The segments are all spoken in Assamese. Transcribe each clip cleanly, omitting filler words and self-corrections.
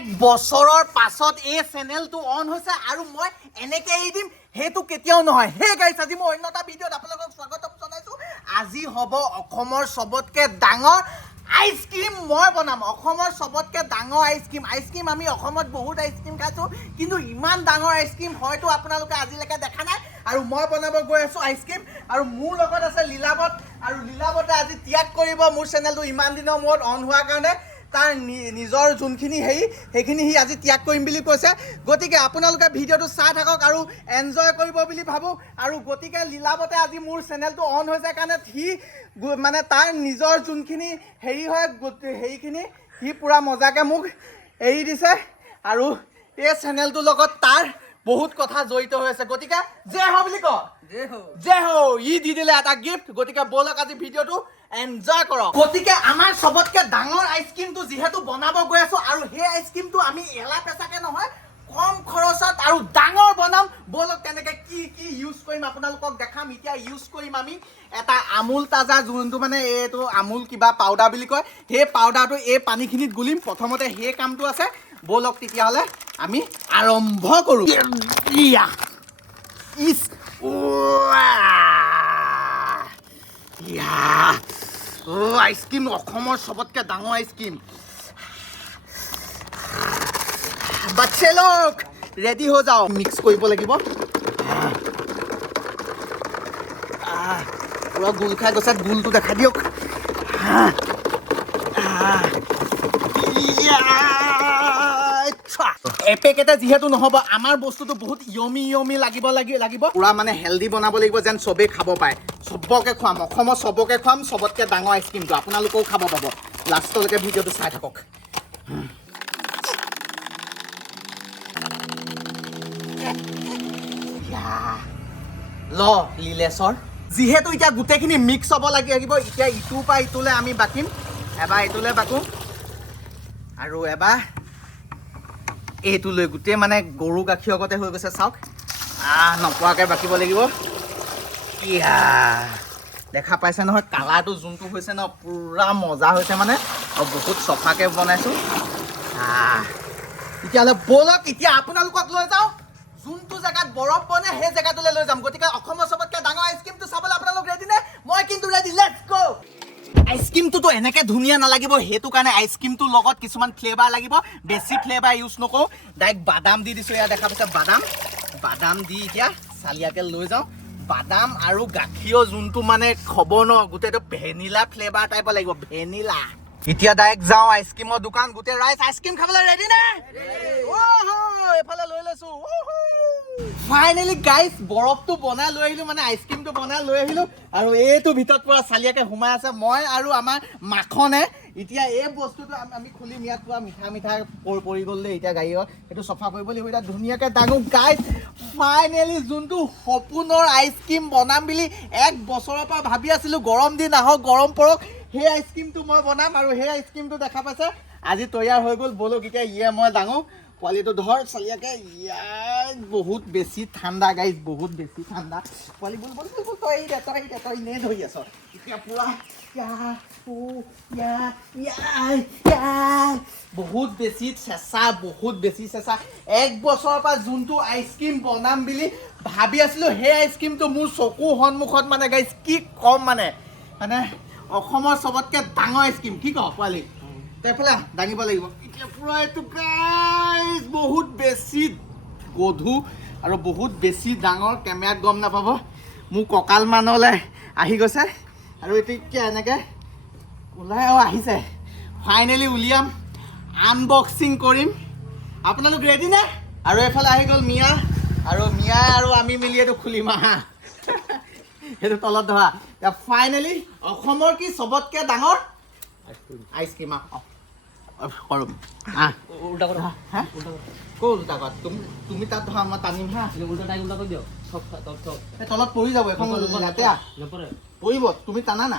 এক বছৰৰ পাছত এই চেনেলটো অন হৈছে আৰু মই এনেকৈ এৰি দিম সেইটো কেতিয়াও নহয়। হে গাইছ, আজি মই অন্য এটা ভিডিঅ'ত আপোনালোকক স্বাগতম জনাইছোঁ। আজি হ'ব অসমৰ চবতকৈ ডাঙৰ আইচক্ৰীম মই বনাম। অসমৰ চবতকৈ ডাঙৰ আইচক্ৰীম আমি অসমত বহুত আইচক্ৰীম খাইছোঁ, কিন্তু ইমান ডাঙৰ আইচক্ৰীম হয়তো আপোনালোকে আজিলৈকে দেখা নাই। আৰু মই বনাব গৈ আছোঁ আইচক্ৰীম, আৰু মোৰ লগত আছে লীলাৱত। আৰু লীলাৱতে আজি ত্যাগ কৰিব মোৰ চেনেলটো ইমান দিনৰ মূৰত অন হোৱাৰ কাৰণে। তাৰ নিজৰ যোনখিনি সেইখিনি সি আজি ত্যাগ কৰিম বুলি কৈছে। গতিকে আপোনালোকে ভিডিঅ'টো চাই থাকক আৰু এনজয় কৰিব বুলি ভাবোঁ। আৰু গতিকে লীলাৱতে আজি মোৰ চেনেলটো অন হৈছে কাৰণে সি মানে তাৰ নিজৰ যোনখিনি সেইখিনি সি পূৰা মজাকৈ মোক এৰি দিছে। আৰু এই চেনেলটোৰ লগত তাৰ বহুত কথা জড়িত হৈ আছে। গতিকে জয় হ বুলি ক, জয় হ। ই দি দিলে এটা গিফ্ট। গতিকে ব'লক আজি ভিডিঅ'টো এনজয় কৰক। গতিকে আমাৰ চবতকৈ ডাঙৰ আইচক্ৰীমটো যিহেতু বনাব গৈ আছোঁ, আৰু সেই আইচক্ৰীমটো আমি এলা পেচাকৈ নহয়, কম খৰচত আৰু ডাঙৰ বনাম। ব'লক তেনেকৈ কি ইউজ কৰিম আপোনালোকক দেখাম। এতিয়া ইউজ কৰিম আমি এটা আমুল তাজা, যোনটো মানে এইটো আমুল কিবা পাউডাৰ বুলি কয়। সেই পাউডাৰটো এই পানীখিনিত গুলিম। প্ৰথমতে সেই কামটো আছে। ব'লক তেতিয়াহ'লে আমি আৰম্ভ কৰোঁ। আইচক্ৰীম, অসমৰ চবতকৈ ডাঙৰ আইচক্ৰীম। বাচ্চে লোক ৰেডি হৈ যাওঁ। মিক্স কৰিব লাগিব। পুৰা গোল খাই গৈছে, গোলটো দেখা দিয়ক। এপেকেটে যিহেতু নহ'ব, আমাৰ বস্তুটো বহুত য়মি লাগিব। পুৰা মানে হেল্ডি বনাব লাগিব, যেন চবেই খাব পাৰে। চবকে খুৱাম, অসমৰ চবকে খুৱাম চবতকৈ ডাঙৰ আইচক্ৰীমটো। আপোনালোকেও খাব পাব। লাষ্টলৈকে ভিডিঅ'টো চাই থাকক। লীলেশ্বৰ, যিহেতু এতিয়া গোটেইখিনি মিক্স হ'ব লাগিব। এতিয়া ইটোৰ পৰা ইটোলৈ আমি বাকিম। এবাৰ ইটোলৈ বাকোঁ আৰু এবাৰ এইটোলৈ। গোটেই মানে গৰু গাখীৰ আগতে হৈ গৈছে, চাওক। নপৰাকৈ বাকিব লাগিব। দেখা পাইছে নহয়, কালাৰটো যোনটো হৈছে ন, পূৰা মজা হৈছে মানে। আৰু বহুত চফাকৈ বনাইছোঁ। তেতিয়াহ'লে ব'লক এতিয়া আপোনালোকক লৈ যাওঁ যোনটো জেগাত বৰফ বনে, সেই জেগাটোলৈ লৈ যাম। গতিকে অসমৰ চবতকৈ ডাঙৰ আইচক্ৰীমটো চাবলৈ আপোনালোক ৰেডি নে? মই কিন্তু ৰেডি। লেটছ গ'। আইচক্ৰীমটোতো এনেকৈ ধুনীয়া নালাগিব, সেইটো কাৰণে আইচক্ৰীমটোৰ লগত কিছুমান ফ্লেভাৰ লাগিব। বেছি ফ্লেভাৰ ইউজ নকৰোঁ, ডাইৰেক্ট বাদাম দি দিছোঁ। এয়া দেখা পাইছে, বাদাম দি এতিয়া চালিয়াকৈ লৈ যাওঁ। বাদাম আৰু গাখীৰৰ যোনটো মানে খব ন, গোটেইটো ভেনিলা ফ্লেভাৰ টাইপৰ লাগিব, ভেনিলা। এতিয়া ডাইৰেক্ট যাওঁ আইচক্ৰীমৰ দোকান। গোটেই ৰাইজ আইচক্ৰীম খাবলৈ ৰেডি নে? এইফালে লৈ লৈছোঁ। ফাইনেলি গাইজ, বৰফটো বনাই লৈ আহিলোঁ, মানে আইচক্ৰীমটো বনাই লৈ আহিলোঁ। আৰু এইটো ভিতৰত পূৰা চালিয়াকৈ সোমাই আছে মই আৰু আমাৰ মাখনে। এতিয়া এই বস্তুটো আমি খুলিম। ইয়াত পূৰা মিঠা পৰি গ'ল দেই। এতিয়া গাড়ীত সেইটো চফা কৰিব লাগিব। এতিয়া ধুনীয়াকৈ দাঙো গাইজ। ফাইনেলি যোনটো সপোনৰ আইচক্ৰীম বনাম বুলি 1 বছৰৰ পৰা ভাবি আছিলোঁ, গৰম দিন আহক গৰম পৰক, সেই আইচক্ৰীমটো মই বনাম। আৰু সেই আইচক্ৰীমটো দেখা পাইছে আজি তৈয়াৰ হৈ গ'ল। ব'লক এতিয়া মই দাঙো। পোৱালিটো ধৰ চালিয়াকৈ। বহুত বেছি ঠাণ্ডা গাইজ, বহুত বেছি ঠাণ্ডা। পোৱালি বল তই এনেই ধৰি আছ। এতিয়া পূৰা বহুত বেছি চেঁচা। 1 বছৰৰ পৰা যোনটো আইচক্ৰীম বনাম বুলি ভাবি আছিলোঁ, সেই আইচক্ৰীমটো মোৰ চকুৰ সন্মুখত মানে গাইজ, কি ক'ম মানে অসমৰ চবতকৈ ডাঙৰ আইচক্ৰীম। কি কওঁ পোৱালি? এইফালে দাঙিব লাগিব। এতিয়া পূৰা এইটো গাইজ বহুত বেছি গধুৰ আৰু বহুত বেছি ডাঙৰ। কেমেৰাত গম নাপাব, মোৰ কঁকালমানলৈ আহি গৈছে। আৰু এতিয়া এনেকৈ ওলাই আহিছে। ফাইনেলি উলিয়াম, আনবক্সিং কৰিম। আপোনালোক ৰেডি নে? আৰু এইফালে আহি গ'ল মিয়া, আৰু আমি মিলি এইটো খুলিম। সেইটো তলত ধৰা। এতিয়া ফাইনেলি অসমৰ কি চবতকৈ ডাঙৰ আইচক্ৰীম কৰোঁ। তুমি তাত ধৰা, মই টানিম। তলত পৰি যাব, এখন লেতেৰা পৰিব। তুমি টানা না।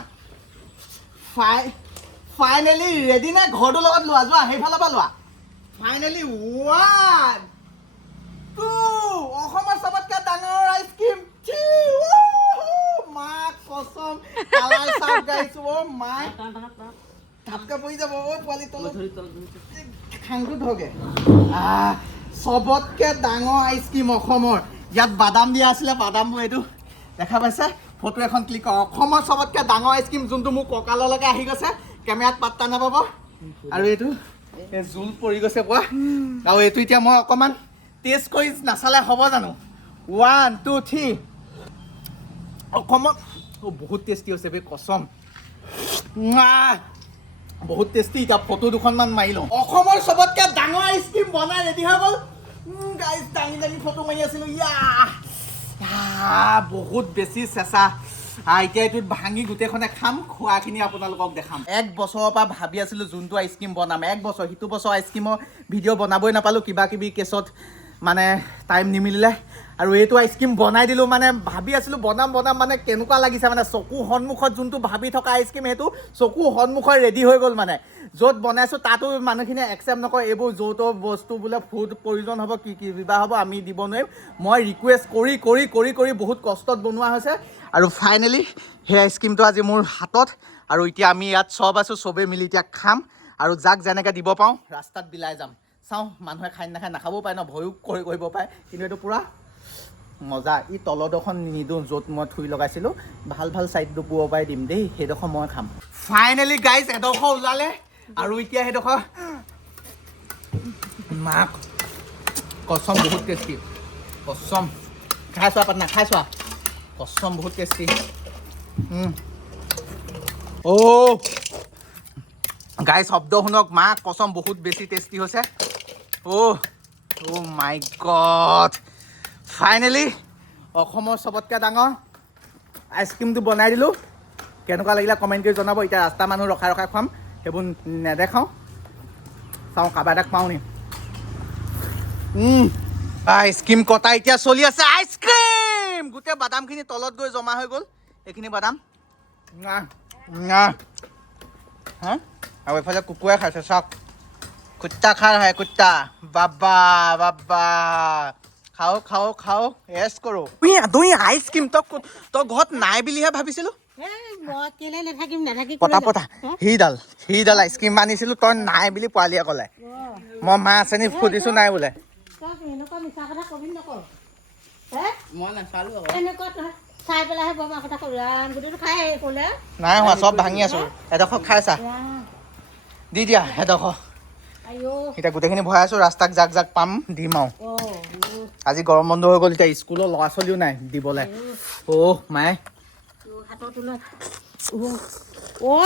ফাইনেলি ৰেডি নে? ঘৰটোৰ লগত লোৱা, যোৱা সেইফালৰ পৰা লোৱা। ফাইনেলি 1 2 অসমৰ চবতকৈ ডাঙৰ আইচক্ৰীম। মা কচম, কালাৰ চাওক গাইছ। মাই ধাপকা পৰি যাব। পোৱালি তলত ঠাংটো ধগে চবতকৈ ডাঙৰ আইচক্ৰীম অসমৰ ইয়াত বাদাম দিয়া আছিলে বাদামবোৰ এইটো দেখা পাইছে ফটো এখন ক্লিক কৰক অসমৰ চবতকৈ ডাঙৰ আইচক্ৰীম যোনটো মোৰ কঁকাললৈকে আহি গৈছে কেমেৰাত পাত্তা নাপাব আৰু এইটো এই জোল পৰি গৈছে পোৱা আৰু এইটো এতিয়া মই অকণমান টেষ্ট কৰি নাচালে হ'ব জানো 1 2 3 অসমৰ বহুত টেষ্টি হৈছে বে কচম বহুত টেষ্টি এতিয়া ফটো দুখনমান মাৰি লওঁ অসমৰ চবতকৈ ডাঙৰ আইচক্ৰীম বনাই ৰেডি হৈ গ'ল গাইজ দাঙি দাঙি ফটো মাৰি আছিলোঁ বহুত বেছি চেঁচা এতিয়া এইটোত ভাঙি গোটেইখনে খাম খোৱাখিনি আপোনালোকক দেখাম 1 বছৰৰ পৰা ভাবি আছিলোঁ যোনটো আইচক্ৰীম বনাম 1 বছৰ সিটো বছৰ আইচক্ৰীমৰ ভিডিঅ' বনাবই নাপালোঁ কিবা কিবি কেছত মানে টাইম নিমিলিলে আৰু এইটো আইচক্ৰীম বনাই দিলোঁ মানে ভাবি আছিলোঁ বনাম মানে কেনেকুৱা লাগিছে মানে চকু সন্মুখত যোনটো ভাবি থকা আইচক্ৰীম সেইটো চকু সন্মুখত ৰেডি হৈ গ'ল মানে য'ত বনাইছোঁ তাতো মানুহখিনিয়ে একচেপ্ট নকৰে এইবোৰ য'ত বস্তু বোলে ফুড প্ৰয়োজন হ'ব কি কিবা হ'ব আমি দিব নোৱাৰিম মই ৰিকুৱেষ্ট কৰি বহুত কষ্টত বনোৱা হৈছে আৰু ফাইনেলি সেই আইচক্ৰীমটো আজি মোৰ হাতত আৰু এতিয়া আমি ইয়াত চব আছোঁ চবেই মিলি এতিয়া খাম আৰু যাক যেনেকৈ দিব পাওঁ ৰাস্তাত বিলাই যাম চাওঁ মানুহে খাই নাখায় নাখাবও পাৰে ন ভয়ো কৰিব পাৰে কিন্তু এইটো পূৰা মজা ই তলডোখন নিদিওঁ য'ত মই থুই লগাইছিলোঁ ভাল চাইড ডুবুব পাই দিম দেই সেইডোখৰ মই খাম ফাইনেলি গাইজ এডোখৰ ওলালে আৰু এতিয়া সেইডোখৰ মাক কচম বহুত টেষ্টি কচম খাই চোৱা পাটনা খাই চোৱা কচম বহুত টেষ্টি গাইজ শব্দ শুনক মা কচম বহুত বেছি টেষ্টি হৈছে মাই গড ফাইনেলি অসমৰ চবতকৈ ডাঙৰ আইচক্ৰীমটো বনাই দিলোঁ কেনেকুৱা লাগিলে কমেণ্ট কৰি জনাব এতিয়া ৰাস্তা মানুহ ৰখাই খুৱাম সেইবোৰ নেদেখাওঁ চাওঁ কাৰোবাৰ এটাক পাওঁ নি আইচক্ৰীম কটা এতিয়া চলি আছে আইচক্ৰীম গোটেই বাদামখিনি তলত গৈ জমা হৈ গ'ল এইখিনি বাদাম হা আৰু এইফালে কুকুৰে খাইছে চাওক কুত্তা খাৰ হয় কুত্তা বাবা খাও এছ কৰোঁ তুই আইচক্ৰীম তই ঘৰত নাই বুলিহে ভাবিছিলোঁ পতা সিডাল আইচক্ৰীম আনিছিলোঁ তই নাই বুলি পোৱালীয়ে ক'লে মই মা আছে নি সুধিছোঁ নাই বোলে নাই হোৱা চব ভাঙি আছোঁ এডোখৰ খাইছা দি দিয়া এডোখৰ এতিয়া গোটেইখিনি ভৰাই আছোঁ ৰাস্তাক যাক পাম দিম আৰু আজি গৰম বন্ধ হৈ গ'ল এতিয়া স্কুলৰ ল'ৰা ছোৱালীও নাই দিবলৈ মায়ে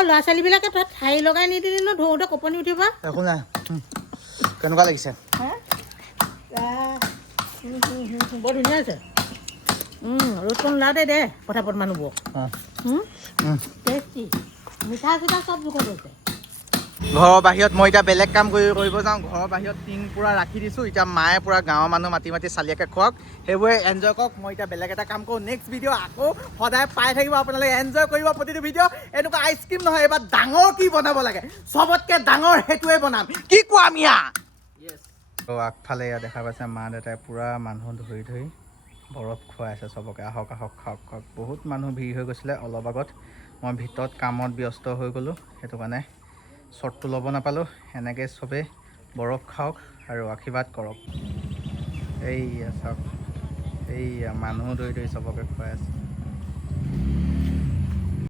ল'ৰা ছোৱালীবিলাকে তাত ঠাই লগাই নিদিলি ন ধৰোঁতে কপনি উঠিব একো নাই কেনেকুৱা লাগিছে বৰ ধুনীয়া হৈছে ৰ'দকণ ওলাওঁতে দে পথাপত মানুহবোৰক টেষ্টি মিঠা চিঠা চব জোখত হৈছে ঘৰৰ বাহিৰত মই এতিয়া বেলেগ কাম কৰিব যাওঁ ঘৰৰ বাহিৰত টিং পূৰা ৰাখি দিছোঁ এতিয়া মায়ে পূৰা গাঁৱৰ মানুহ মাতি চালিয়াকৈ খুৱাওক সেইবোৰে এনজয় কৰক মই এতিয়া বেলেগ এটা কাম কৰোঁ নেক্সট ভিডিঅ' আকৌ সদায় পাই থাকিব আপোনালোকে এনজয় কৰিব প্ৰতিটো ভিডিঅ' এনেকুৱা আইচক্ৰীম নহয় এইবাৰ ডাঙৰ কি বনাব লাগে চবতকৈ ডাঙৰ সেইটোৱে বনাম কি কোৱা মিয়া আগফালে ইয়াত দেখা পাইছে মা দেউতাই পূৰা মানুহ ধৰি বৰফ খুৱাই আছে চবকে আহক খাওক বহুত মানুহ ভিৰ হৈ গৈছিলে অলপ আগত মই ভিতৰত কামত ব্যস্ত হৈ গ'লোঁ সেইটো কাৰণে শ্বটটো ল'ব নাপালোঁ এনেকৈ চবেই বৰফ খাওক আৰু আশীৰ্বাদ কৰক এইয়া চাওক এইয়া মানুহ ধৰি চবকে খুৱাই আছে